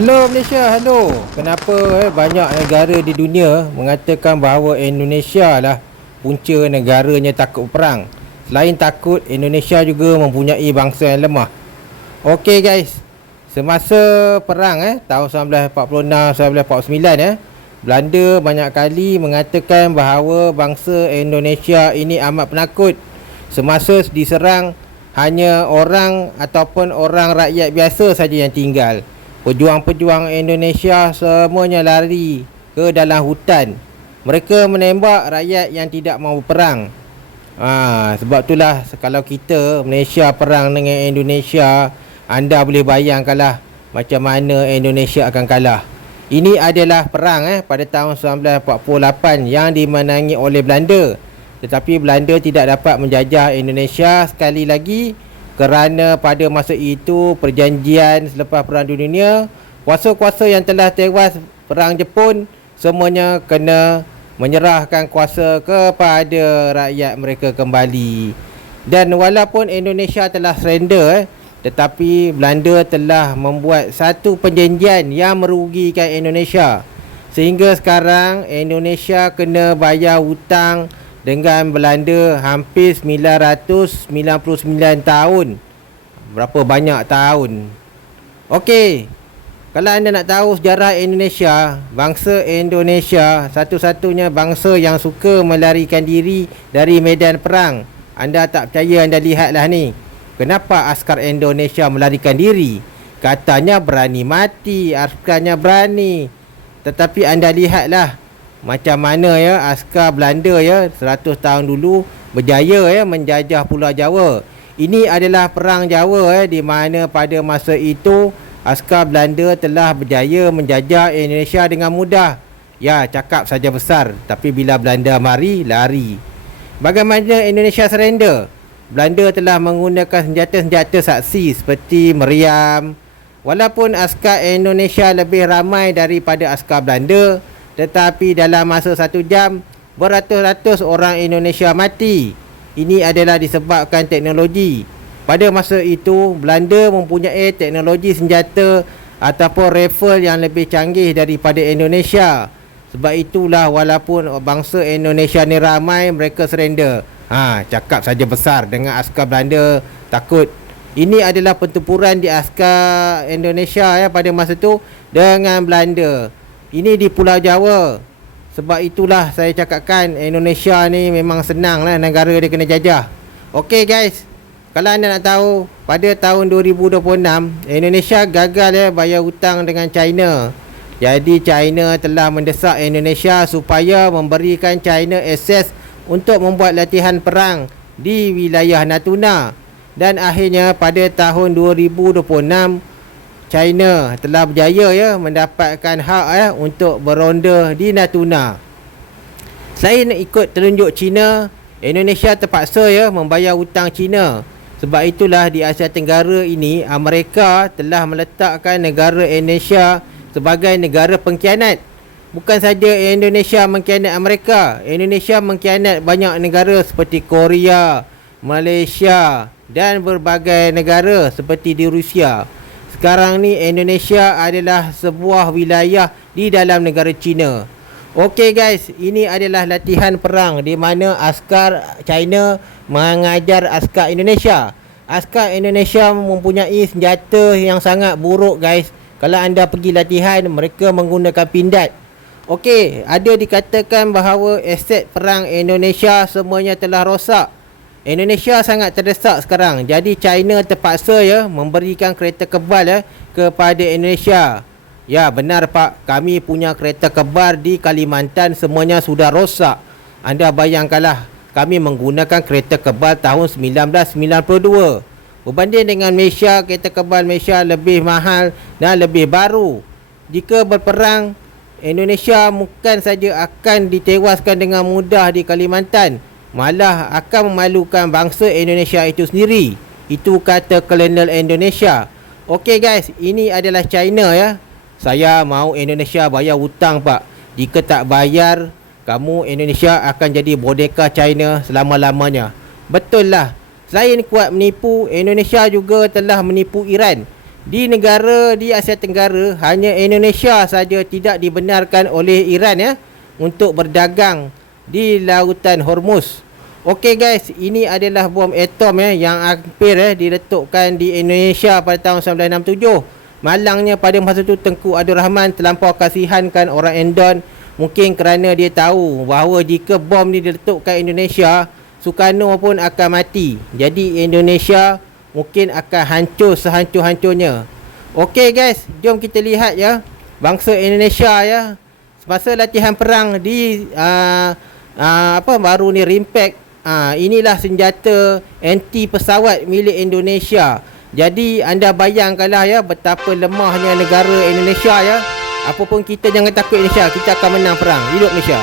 Hello Malaysia, hello. Kenapa banyak negara di dunia mengatakan bahawa Indonesia lah punca negaranya takut perang. Selain takut, Indonesia juga mempunyai bangsa yang lemah. Okey guys, semasa perang tahun 1946, 1949 Belanda banyak kali mengatakan bahawa bangsa Indonesia ini amat penakut. Semasa diserang, hanya orang ataupun orang rakyat biasa saja yang tinggal. Pejuang-pejuang Indonesia semuanya lari ke dalam hutan. Mereka menembak rakyat yang tidak mahu perang. Sebab itulah kalau kita Malaysia perang dengan Indonesia, anda boleh bayangkanlah macam mana Indonesia akan kalah. Ini adalah perang pada tahun 1948 yang dimenangi oleh Belanda. Tetapi Belanda tidak dapat menjajah Indonesia sekali lagi, kerana pada masa itu perjanjian selepas Perang Dunia, kuasa-kuasa yang telah tewas Perang Jepun semuanya kena menyerahkan kuasa kepada rakyat mereka kembali. Dan walaupun Indonesia telah surrender, tetapi Belanda telah membuat satu perjanjian yang merugikan Indonesia. Sehingga sekarang Indonesia kena bayar hutang dengan Belanda hampir 999 tahun. Berapa banyak tahun? Okey, kalau anda nak tahu sejarah Indonesia, bangsa Indonesia satu-satunya bangsa yang suka melarikan diri dari medan perang. Anda tak percaya, anda lihatlah ni. Kenapa askar Indonesia melarikan diri? Katanya berani mati, askarnya berani. Tetapi anda lihatlah macam mana askar Belanda 100 tahun dulu berjaya menjajah Pulau Jawa. Ini adalah perang Jawa di mana pada masa itu askar Belanda telah berjaya menjajah Indonesia dengan mudah. Ya, cakap saja besar, tapi bila Belanda mari, lari. Bagaimana Indonesia surrender? Belanda telah menggunakan senjata-senjata saksi seperti meriam. Walaupun askar Indonesia lebih ramai daripada askar Belanda, tetapi dalam masa 1 jam, beratus-ratus orang Indonesia mati. Ini adalah disebabkan teknologi. Pada masa itu, Belanda mempunyai teknologi senjata ataupun rifle yang lebih canggih daripada Indonesia. Sebab itulah walaupun bangsa Indonesia ni ramai, mereka surrender. Cakap saja besar dengan askar Belanda takut. Ini adalah pertempuran di askar Indonesia pada masa itu dengan Belanda. Ini di Pulau Jawa. Sebab itulah saya cakapkan Indonesia ni memang senang lah negara dia kena jajah. Okey guys, kalau anda nak tahu, pada tahun 2026 Indonesia gagal bayar hutang dengan China. Jadi China telah mendesak Indonesia supaya memberikan China akses untuk membuat latihan perang di wilayah Natuna. Dan akhirnya pada tahun 2026 China telah berjaya mendapatkan hak untuk beronda di Natuna. Selain ikut telunjuk China, Indonesia terpaksa membayar hutang China. Sebab itulah di Asia Tenggara ini, Amerika telah meletakkan negara Indonesia sebagai negara pengkhianat. Bukan saja Indonesia mengkhianat Amerika, Indonesia mengkhianat banyak negara seperti Korea, Malaysia dan berbagai negara seperti di Rusia. Sekarang ni Indonesia adalah sebuah wilayah di dalam negara China. Okey guys, ini adalah latihan perang di mana askar China mengajar askar Indonesia. Askar Indonesia mempunyai senjata yang sangat buruk guys. Kalau anda pergi latihan, mereka menggunakan pindad. Okey, ada dikatakan bahawa aset perang Indonesia semuanya telah rosak. Indonesia sangat terdesak sekarang. Jadi China terpaksa memberikan kereta kebal kepada Indonesia. Ya, benar Pak, kami punya kereta kebal di Kalimantan semuanya sudah rosak. Anda bayangkanlah, kami menggunakan kereta kebal tahun 1992. Berbanding dengan Malaysia, kereta kebal Malaysia lebih mahal dan lebih baru. Jika berperang, Indonesia bukan saja akan ditewaskan dengan mudah di Kalimantan, malah akan memalukan bangsa Indonesia itu sendiri. Itu kata Kolonel Indonesia. Okey guys, ini adalah China Saya mahu Indonesia bayar hutang Pak. Jika tak bayar, kamu Indonesia akan jadi boneka China selama-lamanya. Betul lah. Selain kuat menipu, Indonesia juga telah menipu Iran. Di negara di Asia Tenggara, hanya Indonesia saja tidak dibenarkan oleh Iran ya untuk berdagang di lautan Hormuz. Okey guys, ini adalah bom atom yang hampir diletukkan di Indonesia pada tahun 1967. Malangnya pada masa tu Tengku Abdul Rahman terlampau kasihankan orang Endon, mungkin kerana dia tahu bahawa jika bom ni diletukkan Indonesia, Sukarno pun akan mati. Jadi Indonesia mungkin akan hancur sehancur-hancurnya. Okey guys, jom kita lihat ya bangsa Indonesia ya semasa latihan perang di baru ni Rimpact. Inilah senjata anti pesawat milik Indonesia. Jadi anda bayangkanlah ya betapa lemahnya negara Indonesia ya. Apapun kita jangan takut Indonesia, kita akan menang perang. Hidup Malaysia.